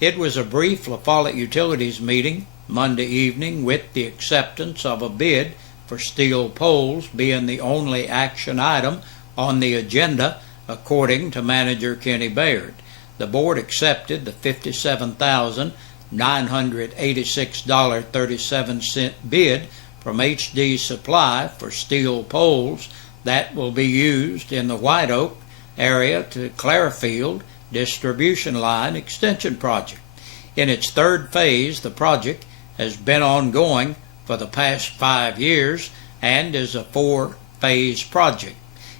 It was a brief La Follette Utilities meeting Monday evening, with the acceptance of a bid for steel poles being the only action item on the agenda, according to manager Kenny Baird. The board accepted the $57,986.37 bid from HD Supply for steel poles that will be used in the White Oak area to Clairfield distribution line extension project. In its third phase, the project has been ongoing for the past 5 years and is a 4-phase project.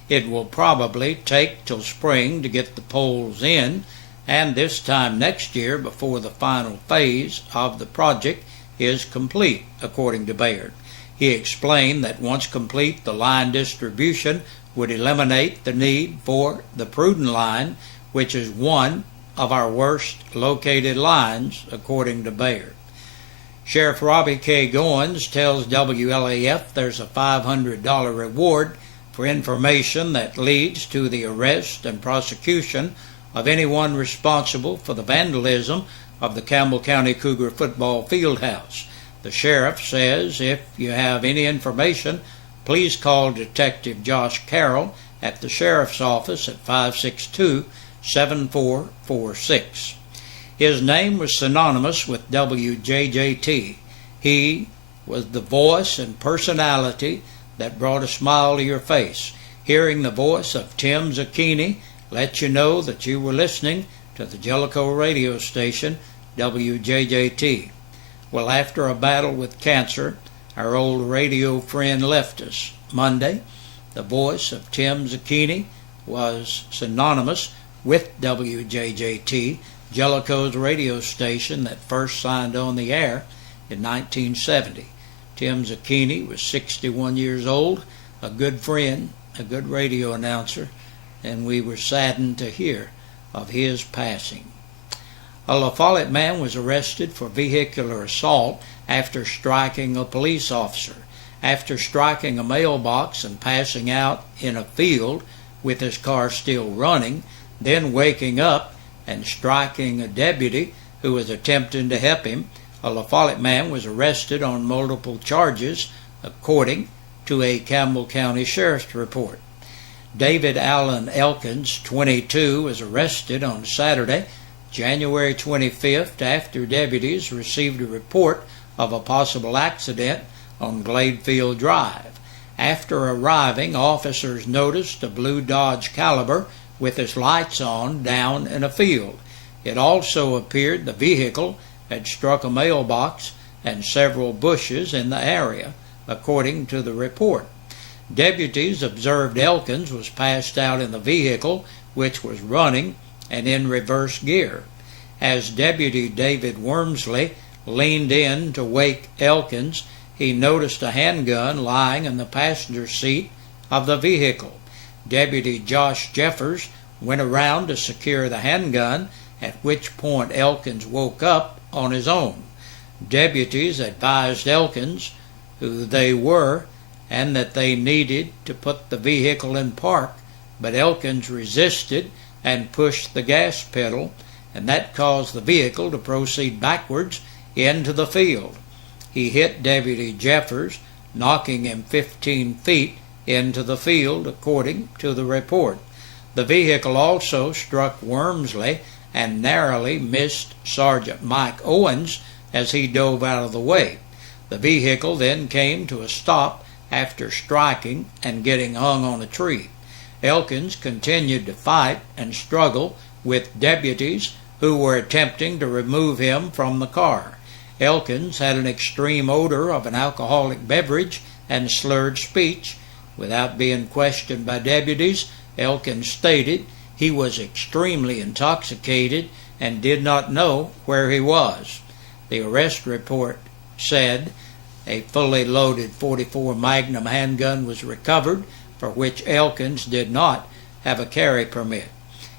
It will probably take till spring to get the poles in, and this time next year before the final phase of the project is complete, according to Baird. He explained that once complete, the line distribution would eliminate the need for the Pruden line, which is one of our worst located lines, according to Baird. Sheriff Robbie K. Goins tells WLAF there's a $500 reward for information that leads to the arrest and prosecution of anyone responsible for the vandalism of the Campbell County Cougar football field house. The sheriff says if you have any information, please call Detective Josh Carroll at the sheriff's office at 562-7446. His name was synonymous with WJJT. He was the voice and personality that brought a smile to your face. Hearing the voice of Tim Zucchini let you know that you were listening to the Jellicoe radio station, WJJT. Well, after a battle with cancer, our old radio friend left us Monday. The voice of Tim Zucchini was synonymous with WJJT, Jellicoe's radio station that first signed on the air in 1970. Tim Zucchini was 61 years old, a good friend, a good radio announcer, and we were saddened to hear of his passing. A La Follette man was arrested for vehicular assault after striking a police officer. After striking a mailbox and passing out in a field with his car still running, then waking up and striking a deputy who was attempting to help him, a La Follette man was arrested on multiple charges, according to a Campbell County Sheriff's report. David Allen Elkins, 22, was arrested on Saturday, January 25th, after deputies received a report of a possible accident on Gladefield Drive. After arriving, officers noticed a blue Dodge Caliber with its lights on down in a field. It also appeared the vehicle had struck a mailbox and several bushes in the area, according to the report. Deputies observed Elkins was passed out in the vehicle, which was running and in reverse gear. As Deputy David Wormsley leaned in to wake Elkins, he noticed a handgun lying in the passenger seat of the vehicle. Deputy Josh Jeffers went around to secure the handgun, at which point Elkins woke up on his own. Deputies advised Elkins who they were and that they needed to put the vehicle in park, but Elkins resisted and pushed the gas pedal, and that caused the vehicle to proceed backwards into the field. He hit Deputy Jeffers, knocking him 15 feet into the field, according to the report. The vehicle also struck Wormsley and narrowly missed Sergeant Mike Owens as he dove out of the way. The vehicle then came to a stop after striking and getting hung on a tree. Elkins continued to fight and struggle with deputies who were attempting to remove him from the car. Elkins had an extreme odor of an alcoholic beverage and slurred speech. Without being questioned by deputies, Elkins stated he was extremely intoxicated and did not know where he was. The arrest report said a fully loaded .44 Magnum handgun was recovered, for which Elkins did not have a carry permit.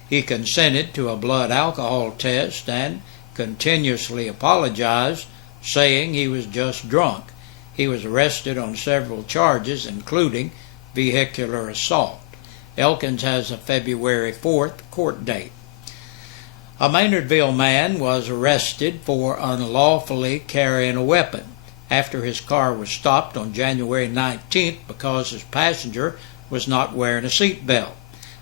He consented to a blood alcohol test and continuously apologized, saying he was just drunk. He was arrested on several charges, including vehicular assault. Elkins has a February 4th court date. A Maynardville man was arrested for unlawfully carrying a weapon after his car was stopped on January 19th because his passenger was not wearing a seatbelt.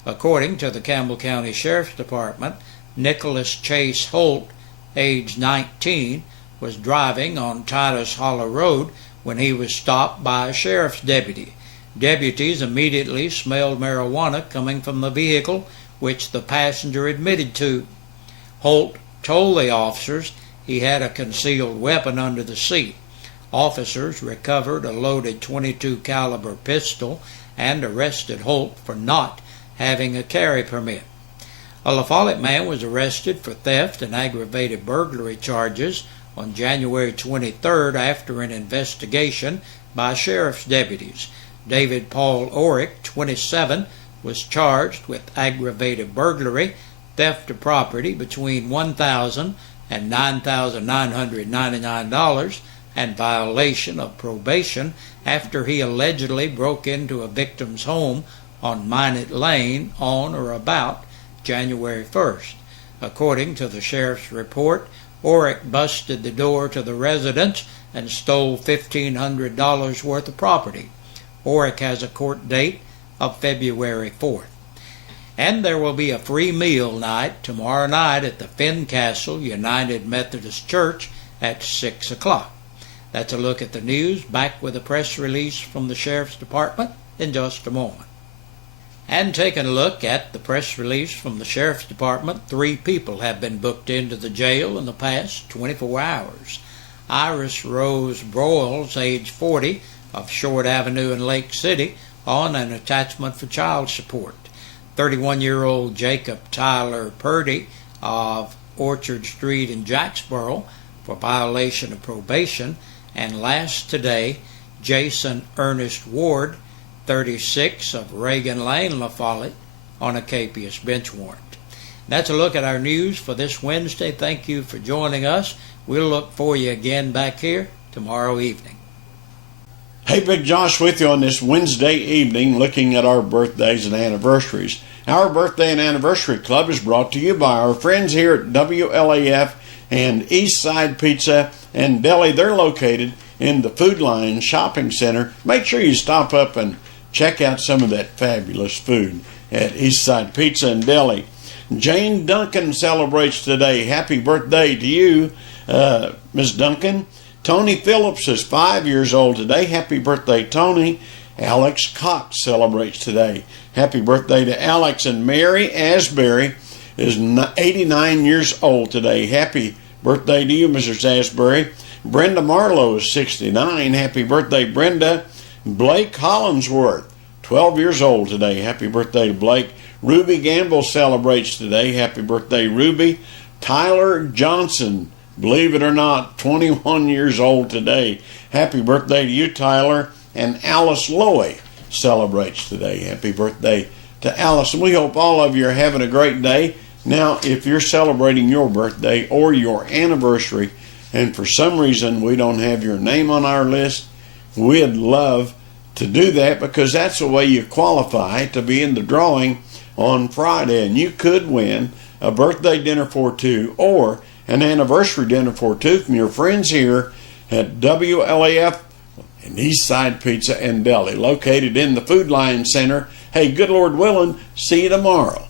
According to the Campbell County Sheriff's Department, Nicholas Chase Holt, age 19, was driving on Titus Hollow Road when he was stopped by a sheriff's deputy. Deputies immediately smelled marijuana coming from the vehicle, which the passenger admitted to. Holt told the officers he had a concealed weapon under the seat. Officers recovered a loaded .22 caliber pistol and arrested Holt for not having a carry permit. A La Follette man was arrested for theft and aggravated burglary charges on January 23rd after an investigation by sheriff's deputies. David Paul Orick, 27, was charged with aggravated burglary, theft of property between $1,000 and $9,999, and violation of probation after he allegedly broke into a victim's home on Minot Lane on or about January 1st. According to the sheriff's report, Orick busted the door to the residence and stole $1,500 worth of property. Orick has a court date of February 4th. And there will be a free meal night tomorrow night at the Fincastle United Methodist Church at 6 o'clock. That's a look at the news. Back with a press release from the Sheriff's Department in just a moment. And taking a look at the press release from the Sheriff's Department, 3 people have been booked into the jail in the past 24 hours. Iris Rose Broyles, age 40, of Short Avenue in Lake City, on an attachment for child support. 31-year-old Jacob Tyler Purdy of Orchard Street in Jacksboro for violation of probation. And last today, Jason Ernest Ward, 36, of Reagan Lane, La Follette, on a capious bench warrant. That's a look at our news for this Wednesday. Thank you for joining us. We'll look for you again back here tomorrow evening. Hey, Big Josh with you on this Wednesday evening looking at our birthdays and anniversaries. Our Birthday and Anniversary Club is brought to you by our friends here at WLAF and Eastside Pizza and Deli. They're located in the Food Line Shopping Center. Make sure you stop up and check out some of that fabulous food at Eastside Pizza and Deli. Jane Duncan celebrates today. Happy birthday to you, Ms. Duncan. Tony Phillips is 5 years old today. Happy birthday, Tony. Alex Cox celebrates today. Happy birthday to Alex. And Mary Asbury is 89 years old today. Happy birthday to you, Mrs. Asbury. Brenda Marlowe is 69. Happy birthday, Brenda. Blake Hollingsworth, 12 years old today. Happy birthday to Blake. Ruby Gamble celebrates today. Happy birthday, Ruby. Tyler Johnson, believe it or not, 21 years old today. Happy birthday to you, Tyler. And Alice Lowy celebrates today. Happy birthday to Alice. And we hope all of you are having a great day. Now, if you're celebrating your birthday or your anniversary, and for some reason we don't have your name on our list, we'd love to do that, because that's the way you qualify to be in the drawing on Friday. And you could win a birthday dinner for 2 or an anniversary dinner for 2 from your friends here at WLAF and Eastside Pizza and Deli, located in the Food Line Center. Hey, good Lord willing, see you tomorrow.